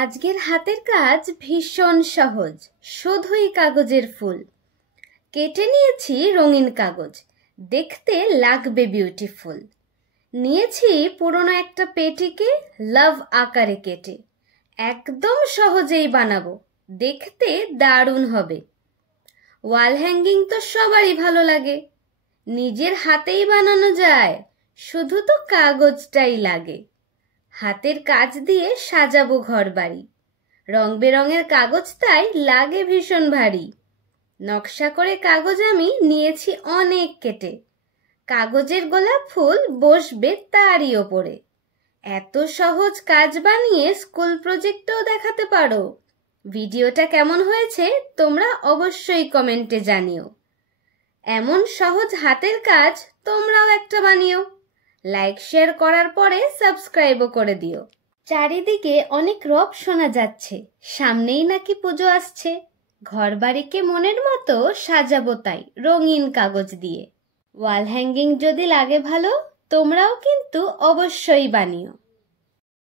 আজকের হাতের কাজ ভীষণ সহজ, শুধুই কাগজের ফুল। কেটে নিয়েছি রঙিন কাগজ, দেখতে লাগবে বিউটিফুল। নিয়েছি পুরনো একটা পেটিকে লাভ আকারে কেটে, একদম সহজেই বানাবো, দেখতে দারুণ হবে। ওয়াল হ্যাঙ্গিং তো সবারই ভালো লাগে, নিজের হাতেই বানানো যায়, শুধু তো কাগজটাই লাগে। হাতের কাজ দিয়ে সাজাবো ঘর বাড়ি, রং বেরঙের কাগজ তাই লাগে ভীষণ ভারী। নকশা করে কাগজ আমি নিয়েছি অনেক কেটে, কাগজের গোলাপ ফুল বসবে তারই ওপরে। এত সহজ কাজ বানিয়ে স্কুল প্রজেক্টেও দেখাতে পারো। ভিডিওটা কেমন হয়েছে তোমরা অবশ্যই কমেন্টে জানিও। এমন সহজ হাতের কাজ তোমরাও একটা বানিও। লাইক শেয়ার করার পরে সাবস্ক্রাইবও করে দিও। চারিদিকে অনেক রব শোনা যাচ্ছে, সামনেই নাকি পুজো আসছে। ঘরবাড়িকে মনের মতো সাজাবো তাই রঙিন কাগজ দিয়ে। ওয়াল হ্যাঙ্গিং যদি লাগে ভালো, তোমরাও কিন্তু অবশ্যই বানিও।